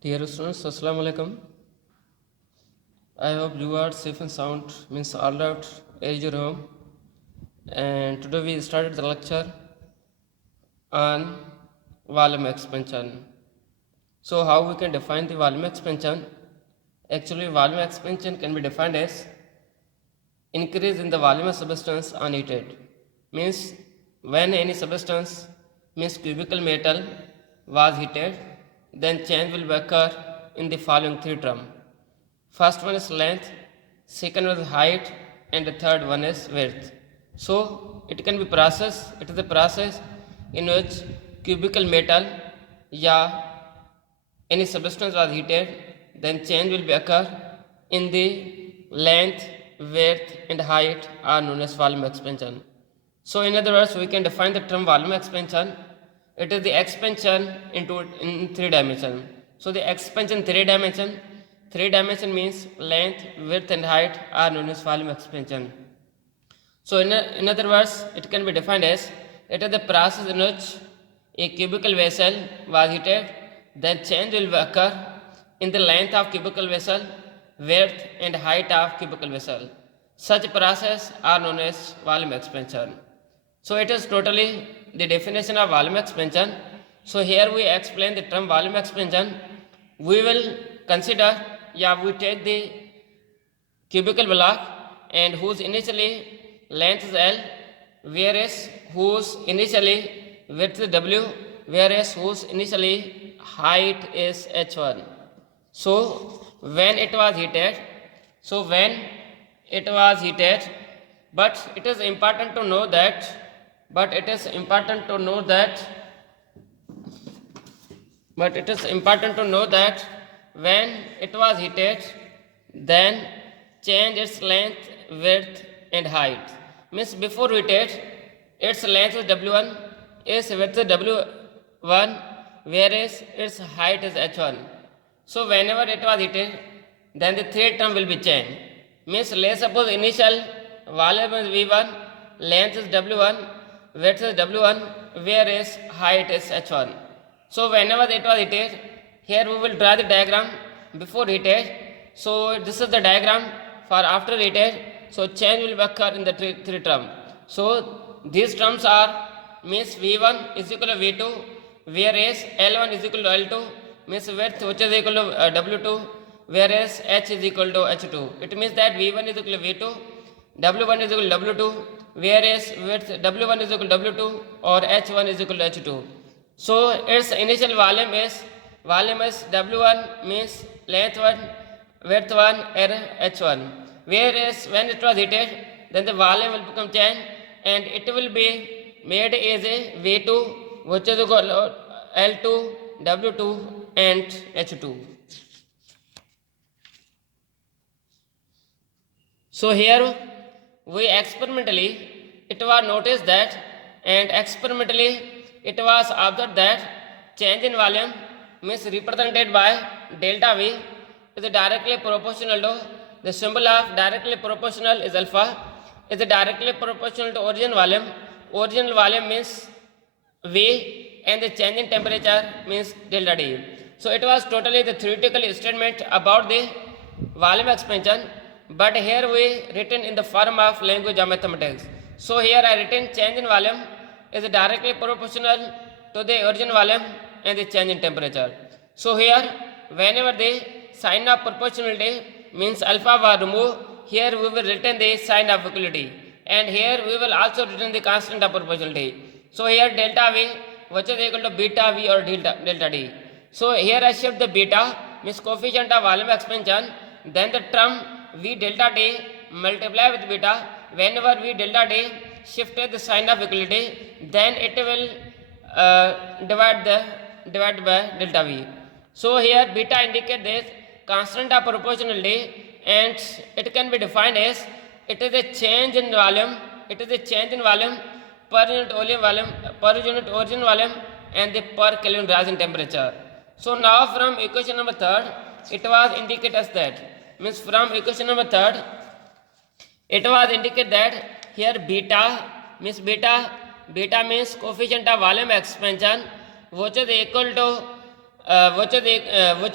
Dear students, Assalamu alaikum. I hope you are safe and sound, means all out at your home. And today we started the lecture on volume expansion. So how we can define the volume expansion? Actually, volume expansion can be defined as increase in the volume of substance on heated. Means when any substance, means cubical metal, was heated, then change will occur in the following three terms. First one is length, second one is height, and the third one is width. So it can be process. It is a process in which cubical metal या any substance was heated, then change will be occur in the length, width, and height are known as volume expansion. So in other words, we can define the term volume expansion. It is the expansion in three dimension. So the expansion three dimension means length, width, and height are known as volume expansion. So in other words, it can be defined as it is the process in which a cubical vessel was heated, then change will occur in the length of cubical vessel, width, and height of cubical vessel. Such process are known as volume expansion. So it is totally the definition of volume expansion. So here we explain the term volume expansion. We will consider, we take the cubical block and whose initially length is L, whereas whose initially width is W, whereas whose initially height is H1. So when it was heated, but it is important to know that when it was heated, then change its length, width, and height. Means before heated, its length is W1, its width is W1, whereas its height is H1. So whenever it was heated, then the three term will be changed. Means let's suppose initial volume is V1, length is W1, width is W1, whereas height is H1. So whenever it was heated, here we will draw the diagram before heated. So this is the diagram for after heated. So change will occur in the three term. So these terms are means V1 is equal to V2, whereas L1 is equal to L2, means width which is equal to W2, whereas H is equal to H2. It means that V1 is equal to V2, W1 is equal to W2, whereas width W1 is equal to W2 or H1 is equal to H2. So its initial volume is W1 means length 1, width 1, and H1. Whereas when it was heated, then the volume will become changed and it will be made as a V2 which is equal to L2, W2 and H2. So here we experimentally it was noticed that and experimentally it was observed that change in volume means represented by delta V is directly proportional to the symbol of directly proportional is alpha is directly proportional to original volume. Original volume means V and the change in temperature means delta D. So it was totally the theoretical statement about the volume expansion, but here we written in the form of language of mathematics. So here I written change in volume is directly proportional to the original volume and the change in temperature. So here whenever the sign of proportionality means alpha was removed, here we will written the sign of equality, and here we will also written the constant of proportionality. So here delta V which is equal to beta V or delta D. So here I shift the beta means coefficient of volume expansion, then the term V delta D multiply with beta. Whenever V delta D shifted the sign of equality, then it will divide by delta V. So here beta indicate this constant of proportionality, and it can be defined as it is a change in volume. It is a change in volume per unit origin volume and the per Kelvin rise in temperature. So now from equation number 3, it was indicate us that means from equation number 3 it was indicate that here beta means coefficient of volume expansion which is equal to which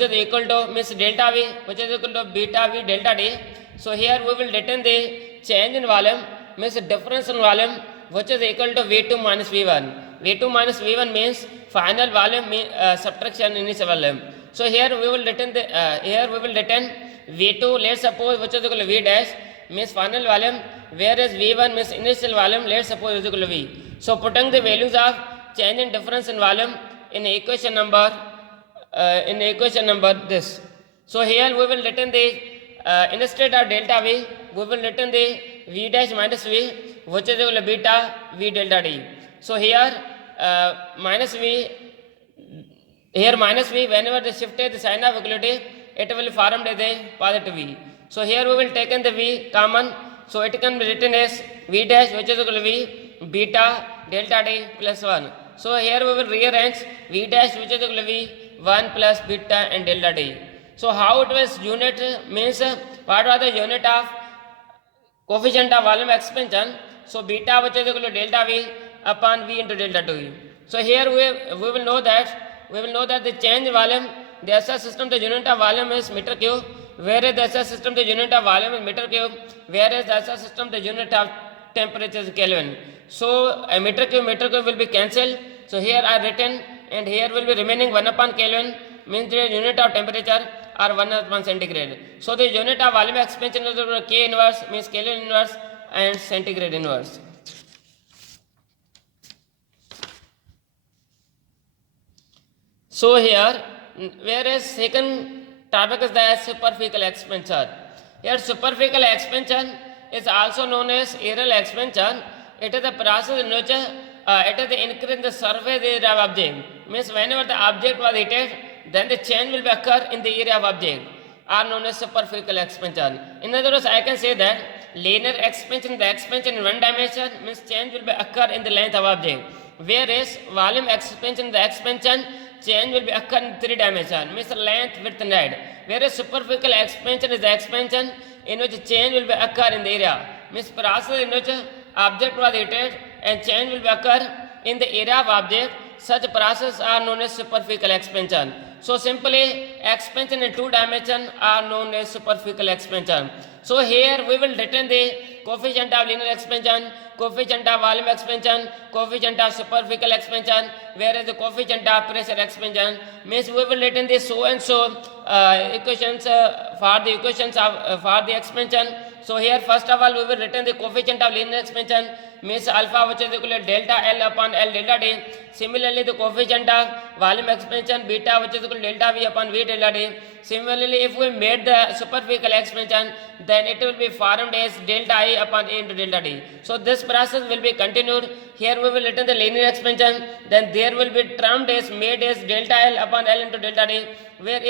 is equal to means delta V, which is equal to beta V delta D. So here we will return the change in volume means difference in volume, which is equal to V2 minus V1. V2 minus V1 means final volume subtraction initial volume. So here we will return V2, let's suppose, which is equal to V dash means final volume, whereas V1 means initial volume, let's suppose is equal to V. So putting the values of change in difference in volume in equation number this. So here we will return the instead of delta V, we will return the V dash minus V, which is equal to beta V delta D. So here minus V, whenever they shifted the sign of equality, it will be formed as a positive V. So here we will take in the V common, so it can be written as V dash, which is equal to V beta delta D plus 1. So here we will rearrange V dash, which is equal to V 1 plus beta and delta D. So how it was unit means what was the unit of coefficient of volume expansion? So beta, which is equal to delta V upon V into delta 2V. So here we will know that the change in volume, the SI system, the unit of volume is meter cube, whereas the SI system, the unit of volume is meter cube, whereas the SI system, the unit of temperature is Kelvin. So a meter cube will be cancelled. So here I written, and here will be remaining 1 upon Kelvin means the unit of temperature or 1 upon centigrade. So the unit of volume expansion is K inverse means Kelvin inverse and centigrade inverse. So here, whereas second topic is the superficial expansion. Here superficial expansion is also known as aerial expansion. It is a process in which it is the increase in the surface area of object. Means whenever the object was heated, then the change will occur in the area of object, are known as superficial expansion. In other words, I can say that linear expansion, the expansion in one dimension means change will occur in the length of object, whereas volume expansion, the expansion change will occur in 3 dimension means length, width and height. Whereas superficial expansion is the expansion in which change will occur in the area, means process in which object was heated and change will occur in the area of object. Such processes are known as superficial expansion. So simply expansion in 2 dimensions are known as superficial expansion. So here we will return the coefficient of linear expansion, coefficient of volume expansion, coefficient of superficial expansion, whereas the coefficient of pressure expansion means we will return the so and so equations for the expansion. So here first of all we will return the coefficient of linear expansion means alpha, which is equal to delta L upon L delta D. Similarly the coefficient of volume expansion beta, which is equal to delta V upon V delta D. Similarly if we made the superficial expansion, then it will be formed as delta I upon A into delta D. So this process will be continued. Here we will return the linear expansion, then there will be termed as made as delta L upon L into delta D, where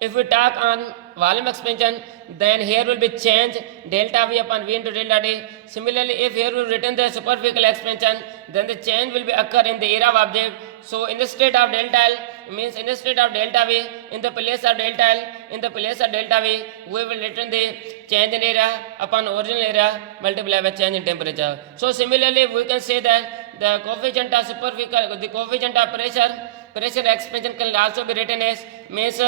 if we talk on volume expansion, then here will be change delta V upon V into delta D. Similarly, if here we written the superficial expansion, then the change will be occur in the area of object. So instead of delta L means instead of delta V, in the place of delta L, in the place of delta V, we will return the change in area upon original area multiplied by change in temperature. So similarly, we can say that the coefficient of superficial, the coefficient of pressure expansion can also be written as means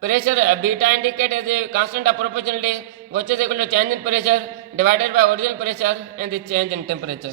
pressure beta indicate as a constant of proportionality, which is equal to change in pressure divided by original pressure and the change in temperature.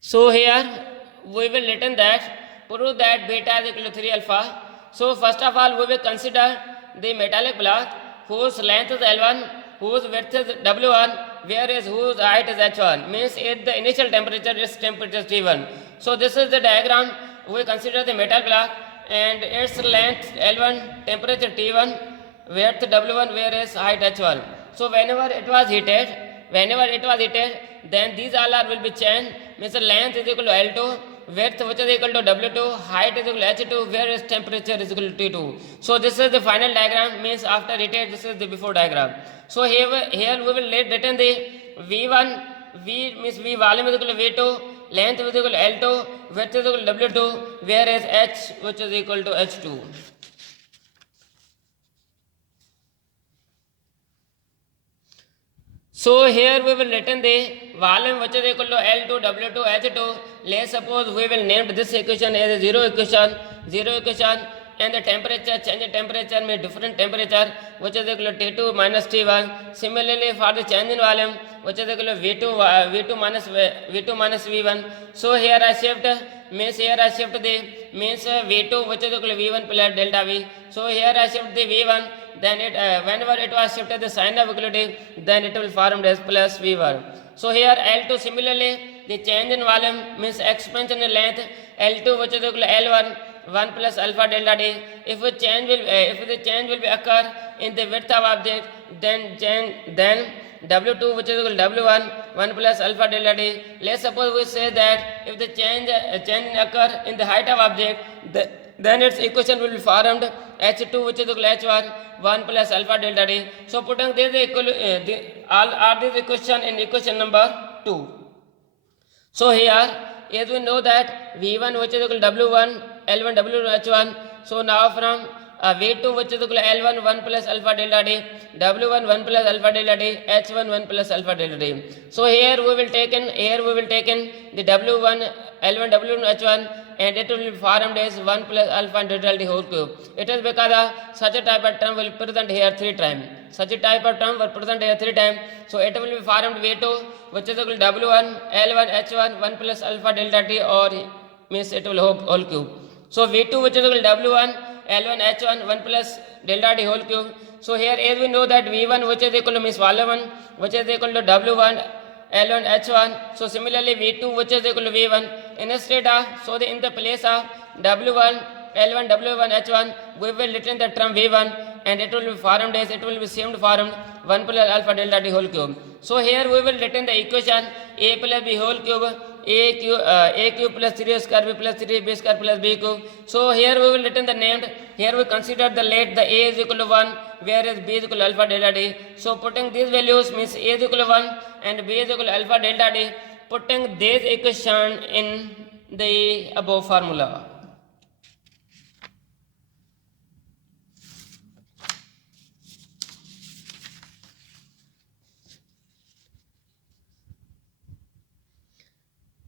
So here we will written that prove that beta is equal to 3 alpha. So first of all we will consider the metallic block whose length is L1, whose width is W1, whereas whose height is H1, means at the initial temperature is temperature T1. So this is the diagram. We consider the metal block and its length L1, temperature T1, width W1, whereas height H1. So whenever it was heated, then these all will be changed, means the length is equal to L2, width which is equal to W2, height is equal to H2, whereas temperature is equal to T2. So this is the final diagram, means after heated, this is the before diagram. So here we will written the V1, V means V volume is equal to V2, length is equal to L2, width is equal to W2, whereas H which is equal to H2. So here we will written the volume which is equal to L2 W2 H2. Let's suppose we will name this equation as a zero equation, and the temperature, change in temperature means different temperature which is equal to T2 minus T1. Similarly for the change in volume which is equal to V2 minus V1. So here I shift the means V2 which is equal to V1 plus delta V. So here I shift the V1, then it whenever it was shifted the sign of equality, then it will form as plus V1. So here L2 similarly the change in volume means expansion in length, L2 which is equal to L1 1 plus alpha delta D. If the change will be occur in the width of object, then W2 which is equal to W1 1 plus alpha delta D. Let's suppose we say that if the change occur in the height of object, then its equation will be formed H2 which is equal to H1 1 plus alpha delta D. So putting this all these equation in equation number 2. So here as we know that V1 which is equal to W1 L1 W1 H1. So now from V2 which is equal to L1 1 plus alpha delta D, W1 1 plus alpha delta D, H1 1 plus alpha delta D. So here we will take in the W1 L1 W1 H1, and it will be formed as 1 plus alpha delta D whole cube. It is because such a type of term will present here 3 times. So it will be formed V2 which is equal to W1 L1 H1 1 plus alpha delta T, or means it will whole cube. So V2 which is equal to W1 L1 H1 1 plus delta T whole cube. So here as we know that V1 which is equal to means volume 1 which is equal to W1 L1 H1. So similarly V2 which is equal to V1, instead of in the place of W1 L1 W1 H1 we will written the term V1, and it will be formed as 1 plus alpha delta T whole cube. So here we will written the equation A plus B whole cube, A cube plus 3 square B plus 3B square plus B cube. So here we will written the named, here we consider the A is equal to 1, whereas B is equal to alpha delta D. So putting these values means A is equal to 1 and B is equal to alpha delta D, putting this equation in the above formula.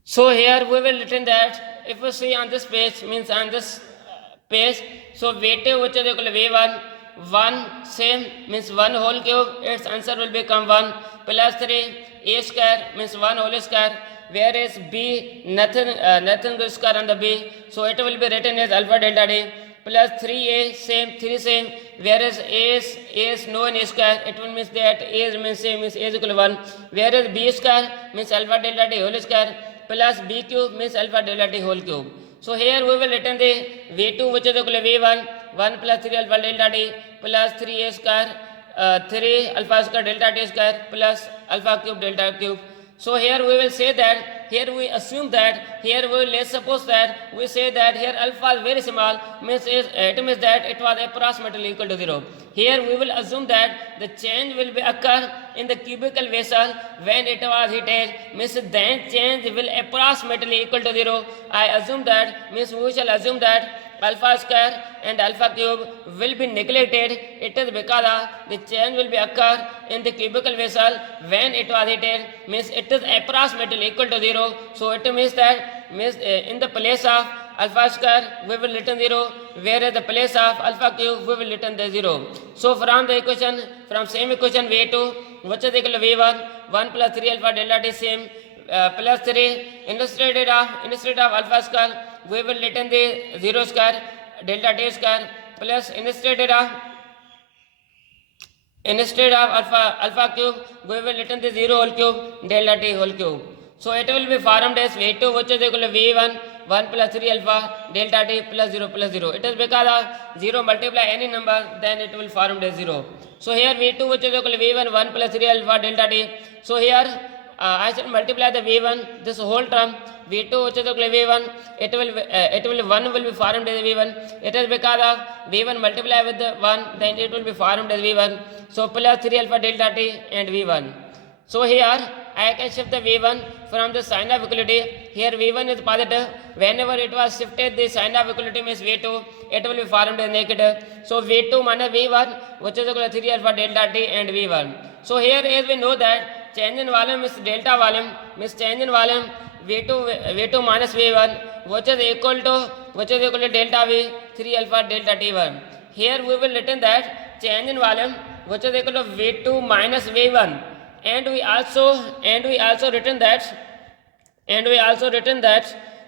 So here we will written that if we see on this page, means on this page, so V2 which is equal to V1 1 same means 1 whole cube, its answer will become 1 plus 3 A square means 1 whole square, whereas B nothing square on the B, so it will be written as alpha delta D plus 3A same, whereas A is no in A square, it will means that A is same means A is equal to 1, whereas B square means alpha delta D whole square plus B cube means alpha delta T whole cube. So here we will written the V2 which is equal to V1 1 plus 3 alpha delta T plus 3A square 3 alpha square delta T square plus alpha cube delta cube. So here we will say that, here we assume that, here we let's suppose that we say that here alpha is very small, means it means that it was approximately equal to 0. Here we will assume that the change will be occur in the cubical vessel when it was heated, means then change will approximately equal to 0. I assume that, means we shall assume that alpha square and alpha cube will be neglected. It is because the change will be occur in the cubical vessel when it was heated, means it is approximately equal to 0. So it means that in the place of alpha square we will written 0, whereas the place of alpha cube we will written the 0. So from the equation, from same equation V2 which is equal to V1 1 plus 3 alpha delta T same plus 3 instead of alpha square we will written the 0 square delta T square plus instead of alpha cube we will written the 0 whole cube delta T whole cube. So it will be formed as V2 which is equal to V1 1 plus 3 alpha delta T plus 0 plus 0. It is because 0 multiply any number, then it will form as 0. So here V2 which is equal to V1 1 plus 3 alpha delta T. So here I shall multiply the V1, this whole term, V2 which is equal to V1, it will 1 will be formed as V1. It is because of V1 multiply with the 1, then it will be formed as V1. So plus 3 alpha delta T and V1. So here I can shift the V1 from the sign of equality. Here V1 is positive. Whenever it was shifted, the sign of equality means V2, it will be formed as negative. So V2 minus V1 which is equal to 3 alpha delta T and V1. So here as we know that change in volume means delta volume means change in volume V2 minus V1 which is equal to delta V 3 alpha delta T1. Here we will written that change in volume which is equal to V2 minus V1, and we also written that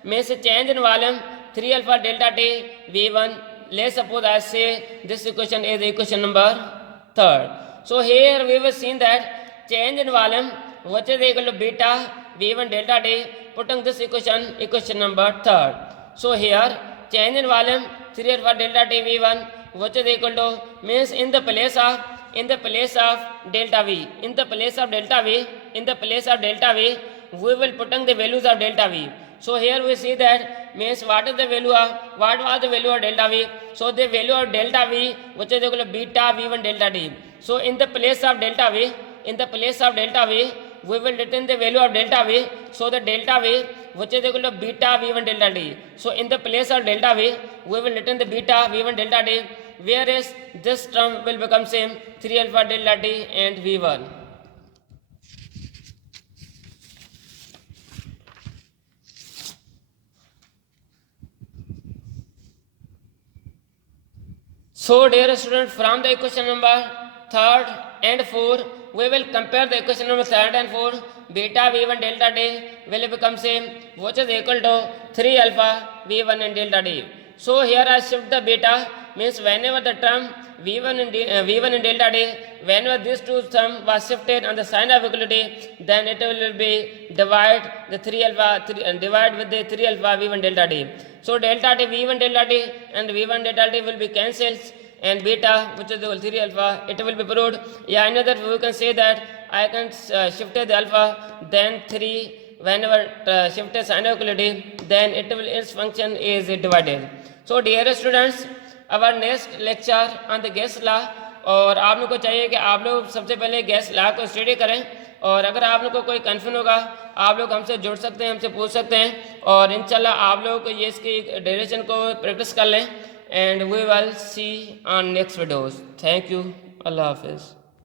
means change in volume 3 alpha delta T V1. Let's suppose I say this equation is equation number 3rd. So here we will see that change in volume which is equal to beta V1 delta T, putting this equation number 3rd. So here change in volume 3 alpha delta T V1 which is equal to means in the place of delta V, we will putting the values of delta V. So here we see that means what was the value of delta V. So the value of delta V which is equal to beta V1 delta T. So in the place of delta V, we will return the value of delta V. So the delta V which is equal to beta V1 delta T. So in the place of delta V, we will return the beta V1 delta T, whereas this term will become same 3 alpha delta T and V1. So dear student, from the equation number 3rd and 4, we will compare the equation number 3rd and 4. Beta V1 delta T will become same which is equal to 3 alpha V1 and delta T. So here I shift the beta means whenever the term V1 and delta T, whenever these two terms was shifted on the sign of equality, then it will be divide with the 3 alpha V1 delta T. So delta T V1 delta T and V1 delta T will be cancelled, and beta which is equal to 3 alpha, it will be proved. Yeah, another we can say that I can shift the alpha, then 3 whenever shifted sign of equality, then its function is divided. So dear students, our next lecture on the Gauss law, और आप लोग को चाहिए कि आप लोग सबसे पहले गैस लॉ को स्टडी करें, और अगर आप लोग को कोई कन्फ्यूजन होगा आप लोग हमसे जुड़ सकते हैं, हमसे पूछ सकते हैं, और इंशाल्लाह आप लोगों को ये इसकी डेरिवेशन को प्रैक्टिस कर लें, and we will see on next videos. Thank you. अल्लाह हाफिज़.